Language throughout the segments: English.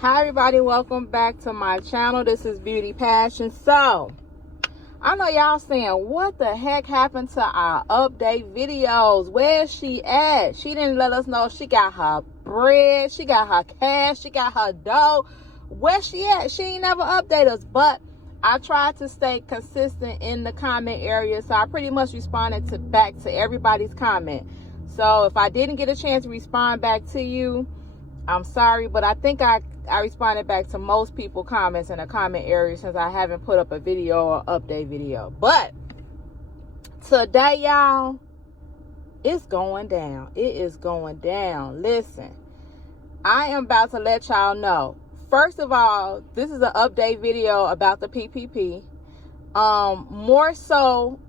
Hi everybody, welcome back to my channel. This is Beauty Passion. So I know y'all saying, what the heck happened to our update videos? Where's she at? She didn't let us know she got her bread, she got her cash, she got her dough. Where she at? She ain't never update us. But I tried to stay consistent in the comment area, so I pretty much responded back to everybody's comment. So if I didn't get a chance to respond back to you, I'm sorry, but I think I responded back to most people comments in the comment area since I haven't put up a video or update video. But today, y'all, it's going down. It is going down. Listen, I am about to let y'all know. First of all, this is an update video about the PPP. More so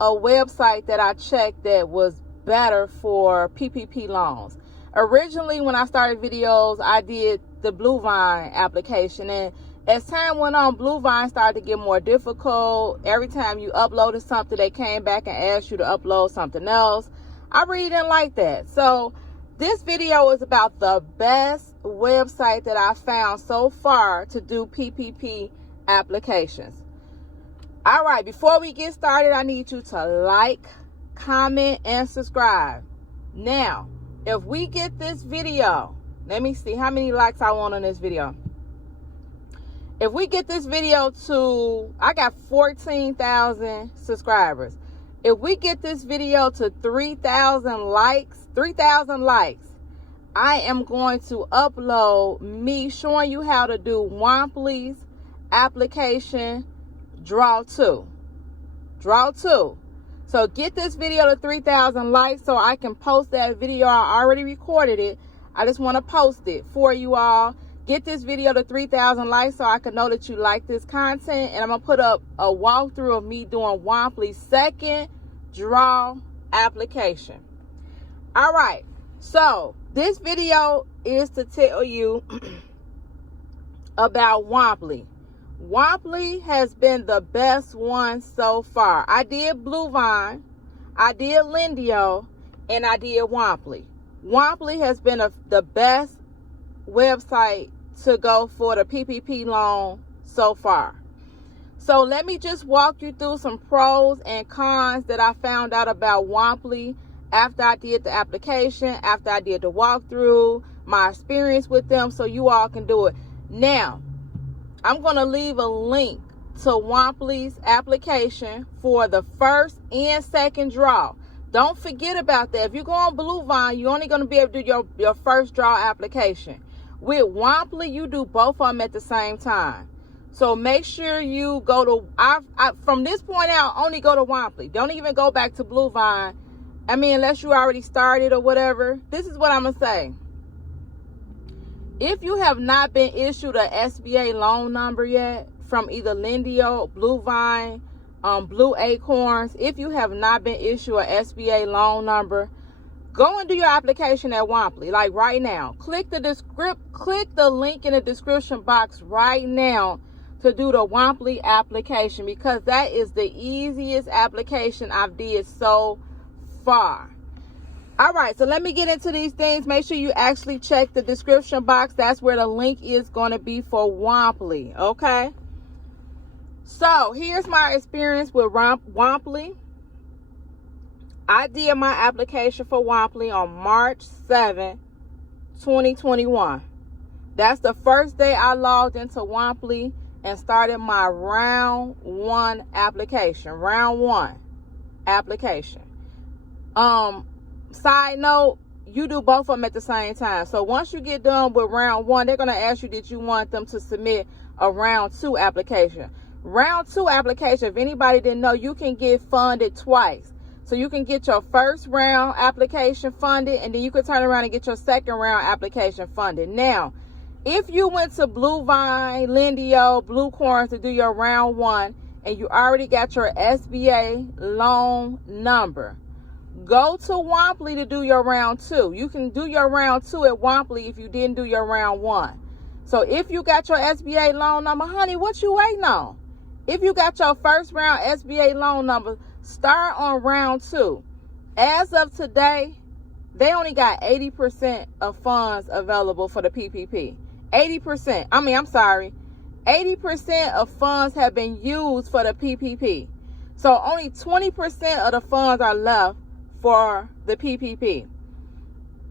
a website that I checked that was better for PPP loans. Originally, when I started videos, I did the Bluevine application, and as time went on, Bluevine started to get more difficult. Every time you uploaded something, they came back and asked you to upload something else. I really didn't like that. So this video is about the best website that I found so far to do PPP applications. All right, before we get started, I need you to like, comment, and subscribe. Now, if we get this video, let me see how many likes I want on this video. If we get this video to, I got 14,000 subscribers. If we get this video to 3,000 likes, I am going to upload me showing you how to do Womply's application draw 2. So get this video to 3,000 likes so I can post that video. I already recorded it. I just want to post it for you all. Get this video to 3,000 likes so I can know that you like this content. And I'm going to put up a walkthrough of me doing Womply's second draw application. All right. So this video is to tell you about Womply. Womply has been the best one so far. I did Bluevine, I did Lendio, and I did Womply. Womply has been the best website to go for the PPP loan so far. So let me just walk you through some pros and cons that I found out about Womply after I did the application, after I did the walkthrough, my experience with them, so you all can do it. Now, I'm going to leave a link to Womply's application for the first and second draw. Don't forget about that. If you go on Bluevine, you're only going to be able to do your first draw application. With Womply, you do both of them at the same time. So make sure you go to, from this point out, only go to Womply. Don't even go back to Bluevine. I mean, unless you already started or whatever. This is what I'm going to say. If you have not been issued a SBA loan number yet from either Lendio, Bluevine, Blue Acorns, if you have not been issued a SBA loan number, go and do your application at Womply, like right now. Click the link in the description box right now to do the Womply application, because that is the easiest application I've did so far. All right, so let me get into these things. Make sure you actually check the description box. That's where the link is going to be for Womply, okay? So here's my experience with Womply. I did my application for Womply on March 7, 2021. That's the first day I logged into Womply and started my round 1 application. Side note, you do both of them at the same time. So once you get done with round 1, they're going to ask you, did you want them to submit a round 2 application? Round 2 application, if anybody didn't know, you can get funded twice. So you can get your first round application funded, and then you can turn around and get your second round application funded. Now, if you went to Bluevine, Lendio, Blue Corns to do your round 1, and you already got your SBA loan number, go to Womply to do your round 2. You can do your round 2 at Womply if you didn't do your round 1. So if you got your SBA loan number, honey, what you waiting on? If you got your first round SBA loan number, start on round 2. As of today, they only got 80% of funds available for the PPP. 80%. I'm sorry. 80% of funds have been used for the PPP. So only 20% of the funds are left for the PPP.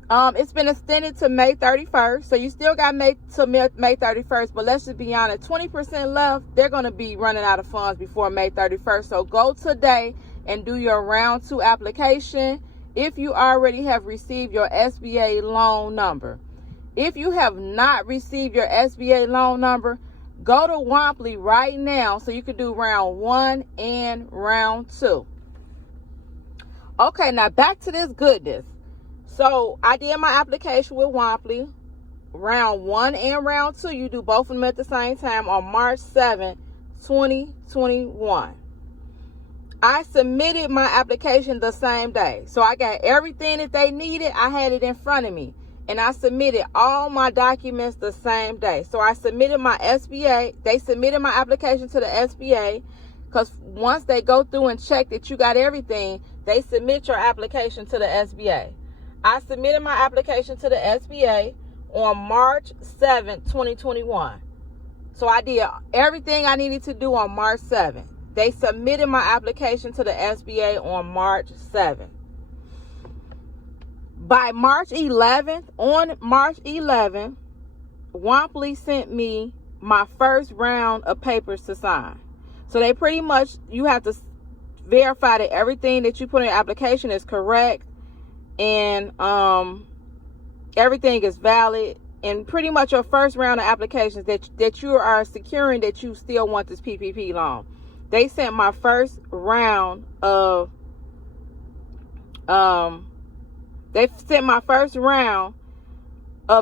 It's been extended to May 31st. So you still got May 31st. But let's just be honest, 20% left. They're going to be running out of funds before May 31st. So go today and do your round 2 application if you already have received your SBA loan number. If you have not received your SBA loan number, go to Womply right now so you can do round 1 and round 2. Okay, now back to this goodness. So I did my application with Womply. Round 1 and round 2, you do both of them at the same time on March 7, 2021. I submitted my application the same day. So I got everything that they needed. I had it in front of me. And I submitted all my documents the same day. So I submitted my SBA. They submitted my application to the SBA. Because once they go through and check that you got everything, they submit your application to the SBA. I submitted my application to the SBA on March 7, 2021. So I did everything I needed to do on March 7. They submitted my application to the SBA on March 7. By March 11th, Womply sent me my first round of papers to sign. So they pretty much, you have to verify that everything that you put in your application is correct and everything is valid. And pretty much your first round of applications that you are securing that you still want this PPP loan. They sent my first round of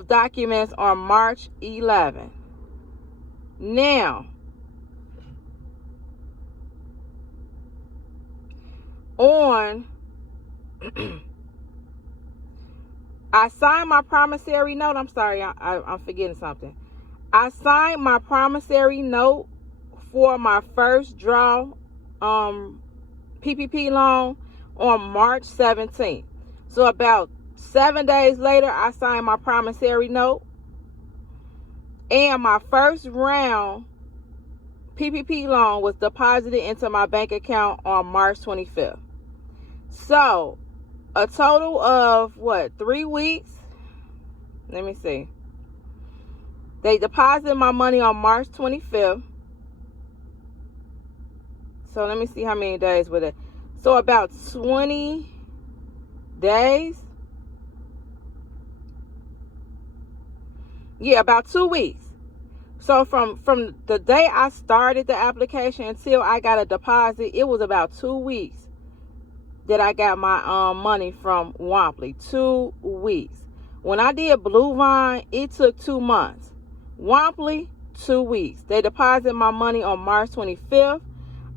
documents on March 11. Now, I signed my promissory note. I'm sorry, I'm forgetting something. I signed my promissory note for my first draw PPP loan on March 17th. So about 7 days later, I signed my promissory note. And my first round PPP loan was deposited into my bank account on March 25th. So a total of 3 weeks? Let me see. They deposited my money on March 25th. So let me see how many days with it. So about 20 days. Yeah, about 2 weeks. So from the day I started the application until I got a deposit, it was about 2 weeks that I got my money from Womply. 2 weeks. When I did Blue Vine, it took 2 months. Womply, 2 weeks. They deposited my money on March 25th.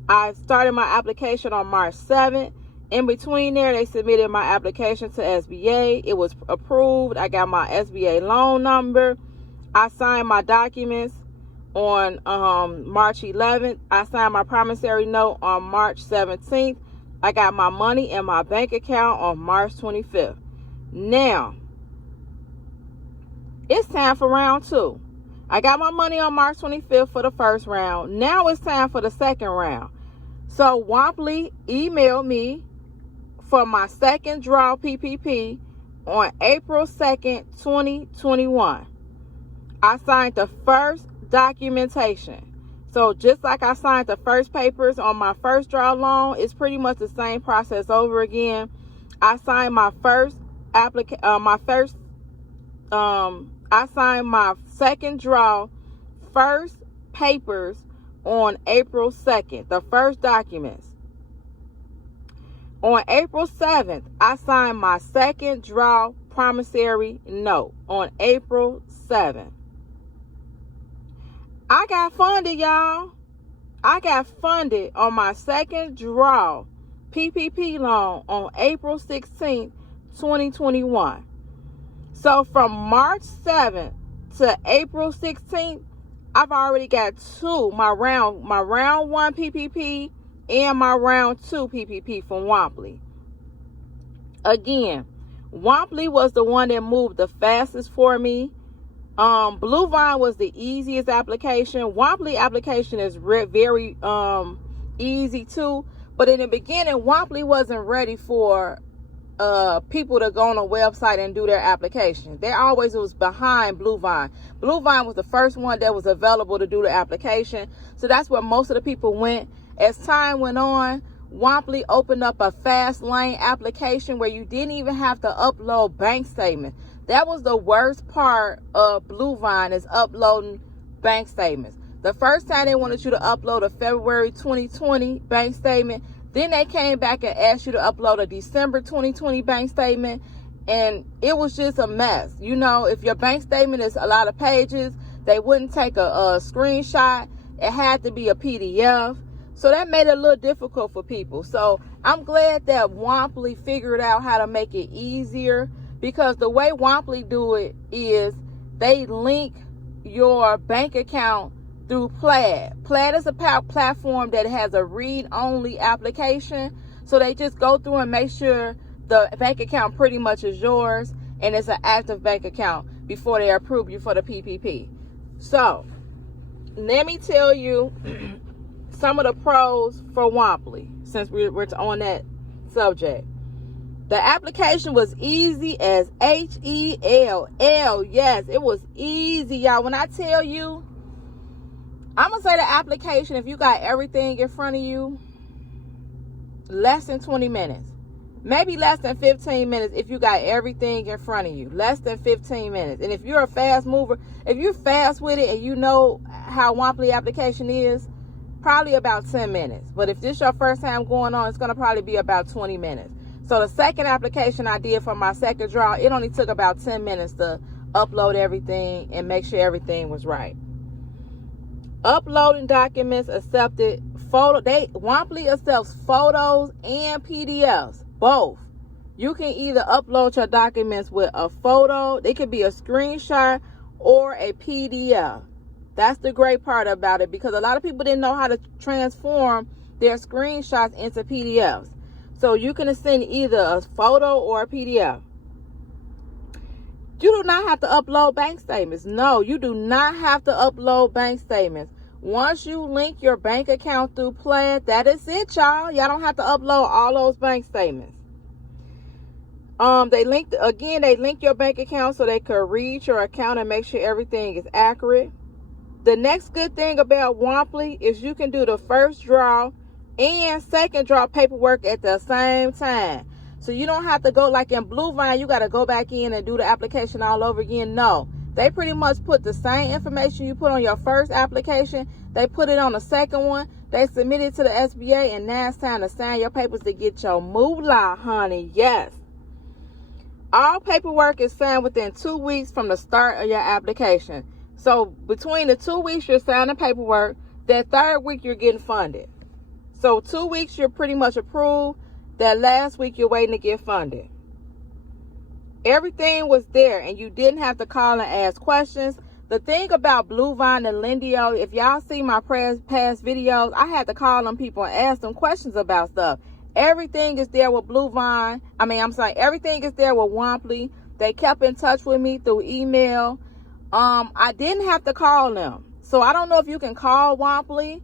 I started my application on March 7th. In between there, they submitted my application to SBA. It was approved. I got my SBA loan number. I signed my documents on March 11th. I signed my promissory note on March 17th. I got my money in my bank account on March 25th. Now, it's time for round 2. I got my money on March 25th for the first round. Now it's time for the second round. So Womply emailed me for my second draw PPP on April 2nd, 2021. I signed the first documentation. So just like I signed the first papers on my first draw loan, it's pretty much the same process over again. I signed my I signed my second draw first papers on April 2nd, the first documents. On April 7th, I signed my second draw promissory note on April 7th. I got funded, y'all. I got funded on my second draw PPP loan on April 16th, 2021. So from March 7th to April 16th, I've already got my round 1 PPP and my round 2 PPP from Womply. Again, Womply was the one that moved the fastest for me. Bluevine was the easiest application. Womply application is very easy too. But in the beginning, Womply wasn't ready for people to go on a website and do their application. They always was behind Bluevine. Bluevine was the first one that was available to do the application. So that's where most of the people went. As time went on, Womply opened up a fast lane application where you didn't even have to upload bank statements. That was the worst part of Bluevine, is uploading bank statements. The first time they wanted you to upload a February 2020 bank statement. Then they came back and asked you to upload a December 2020 bank statement. And it was just a mess. You know, if your bank statement is a lot of pages, they wouldn't take a screenshot. It had to be a PDF. So that made it a little difficult for people. So I'm glad that Womply figured out how to make it easier, because the way Womply do it is they link your bank account through Plaid. Plaid is a platform that has a read-only application. So they just go through and make sure the bank account pretty much is yours and it's an active bank account before they approve you for the PPP. So let me tell you some of the pros for Womply, since we're on that subject. The application was easy as Hell. Yes, it was easy, y'all. When I tell you, I'm going to say the application, if you got everything in front of you, less than 20 minutes. Maybe less than 15 minutes if you got everything in front of you. Less than 15 minutes. And if you're a fast mover, if you're fast with it and you know how Womply application is, probably about 10 minutes. But if this is your first time going on, it's going to probably be about 20 minutes. So the second application I did for my second draw, it only took about 10 minutes to upload everything and make sure everything was right. Uploading documents accepted. Womply accepts photos and PDFs, both. You can either upload your documents with a photo, they could be a screenshot, or a PDF. That's the great part about it, because a lot of people didn't know how to transform their screenshots into PDFs. So you can send either a photo or a PDF. You do not have to upload bank statements. No, you do not have to upload bank statements. Once you link your bank account through Plaid, that is it, y'all. Y'all don't have to upload all those bank statements. They link your bank account so they could read your account and make sure everything is accurate. The next good thing about Womply is you can do the first draw and second draw paperwork at the same time. So you don't have to go like in Bluevine, you got to go back in and do the application all over again. No, they pretty much put the same information you put on your first application, they put it on the second one, they submit it to the SBA, and now it's time to sign your papers to get your moolah, honey. Yes. All paperwork is signed within 2 weeks from the start of your application. So between the 2 weeks you're signing paperwork, that third week you're getting funded. So 2 weeks you're pretty much approved. That last week you're waiting to get funded. Everything was there and you didn't have to call and ask questions. The thing about Bluevine and Lendio, if y'all see my past videos, I had to call them people and ask them questions about stuff. Everything is there with everything is there with Womply. They kept in touch with me through email. I didn't have to call them. So I don't know if you can call Womply.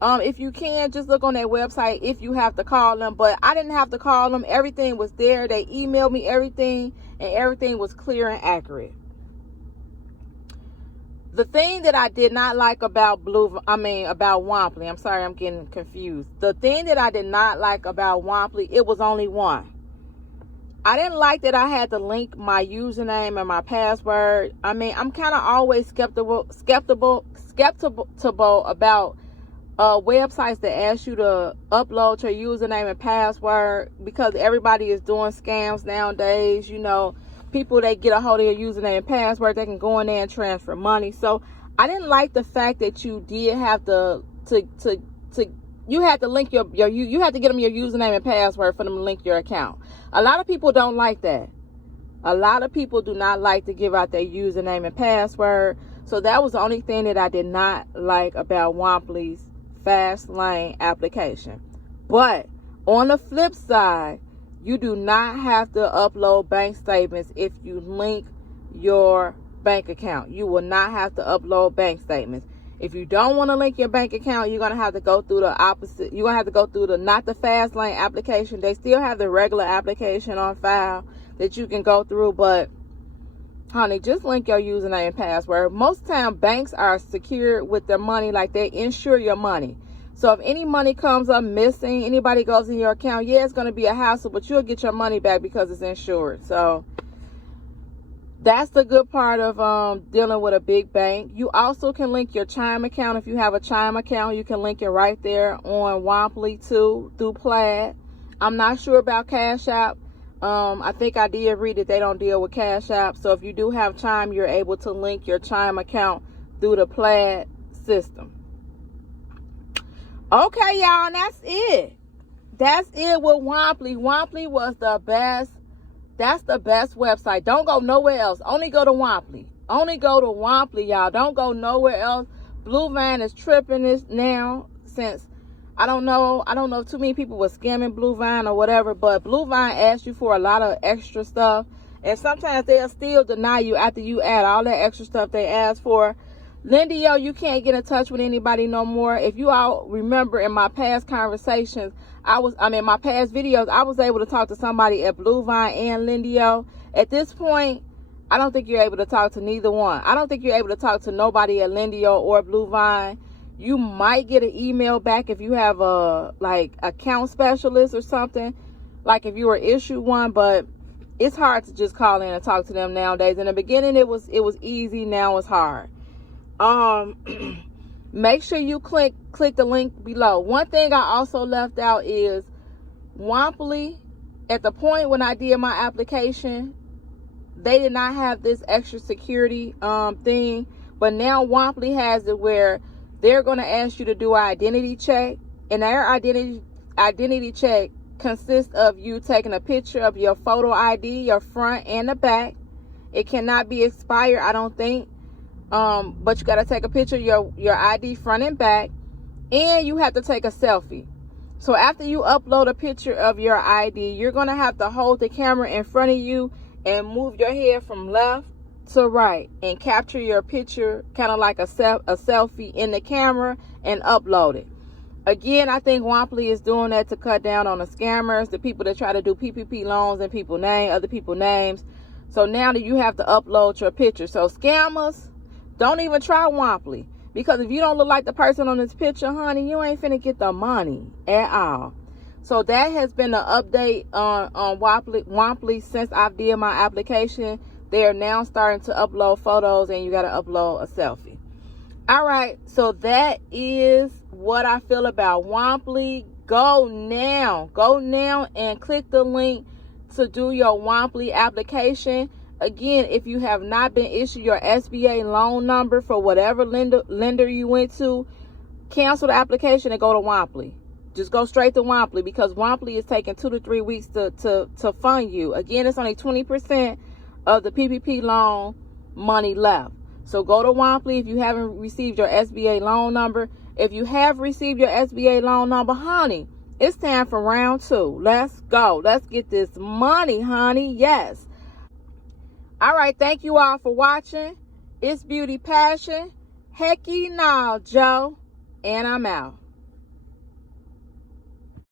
If you can, just look on their website if you have to call them. But I didn't have to call them. Everything was there. They emailed me everything, and everything was clear and accurate. The thing that I did not like about Womply, I'm sorry, I'm getting confused. The thing that I did not like about Womply, it was only one. I didn't like that I had to link my username and my password. I'm kind of always skeptical about websites that ask you to upload your username and password, because everybody is doing scams nowadays. You know, people, they get a hold of your username and password, they can go in there and transfer money. So I didn't like the fact that you did have you had to link you had to get them your username and password for them to link your account. A lot of people don't like that. A lot of people do not like to give out their username and password. So that was the only thing that I did not like about Womply's fast lane application. But on the flip side, You do not have to upload bank statements if you link your bank account. You will not have to upload bank statements. If you don't want to link your bank account, you're going to have to go through the opposite. You're going to have to go through the not the fast lane application. They still have the regular application on file that you can go through, but honey, just link your username and password. Most time banks are secure with their money, like they insure your money. So if any money comes up missing, anybody goes in your account, yeah, it's going to be a hassle, but you'll get your money back because it's insured. So that's the good part of dealing with a big bank. You also can link your Chime account. If you have a Chime account, you can link it right there on Womply too, through Plaid. I'm not sure about Cash App. I think I did read that they don't deal with Cash App. So if you do have Chime, you're able to link your Chime account through the Plaid system. Okay, y'all, and that's it. That's it with Womply. Womply was the best. That's the best website. Don't go nowhere else. Only go to Womply. Only go to Womply, y'all. Don't go nowhere else. Blue Vine is tripping this now since I don't know if too many people were scamming Blue Vine or whatever, but Blue Vine asks you for a lot of extra stuff, and sometimes they'll still deny you after you add all that extra stuff they ask for. Lendio, you can't get in touch with anybody no more. If you all remember in my past conversations, my past videos, I was able to talk to somebody at Blue Vine and Lendio. At this point, I don't think you're able to talk to neither one. I don't think you're able to talk to nobody at Lendio or Blue Vine. You might get an email back if you have a account specialist or something, like if you were issued one, but it's hard to just call in and talk to them nowadays. In the beginning, it was easy. Now it's hard. Make sure you click the link below. One thing I also left out is Womply. At the point when I did my application, they did not have this extra security thing, but now Womply has it where they're going to ask you to do an identity check, and their identity check consists of you taking a picture of your photo ID, your front and the back. It cannot be expired, I don't think. But you got to take a picture of your ID front and back, and you have to take a selfie. So after you upload a picture of your ID, you're going to have to hold the camera in front of you and move your head from left to right and capture your picture kind of like a selfie in the camera and upload it. Again, I think Womply is doing that to cut down on the scammers, the people that try to do PPP loans and other people's names. So now that you have to upload your picture. So scammers, don't even try Womply, because if you don't look like the person on this picture, honey, you ain't finna get the money at all. So that has been an update on Womply since I did my application. They are now starting to upload photos, and you got to upload a selfie. All right, so that is what I feel about Womply. Go now and click the link to do your Womply application. Again, if you have not been issued your SBA loan number for whatever lender you went to, cancel the application and go to Womply. Just go straight to Womply, because Womply is taking 2 to 3 weeks to fund you. Again, it's only 20% of the PPP loan money left. So go to Womply if you haven't received your SBA loan number. If you have received your SBA loan number, honey, it's time for round 2. Let's go. Let's get this money, honey. Yes. All right. Thank you all for watching. It's Beauty Passion. Hecky now, Joe. And I'm out.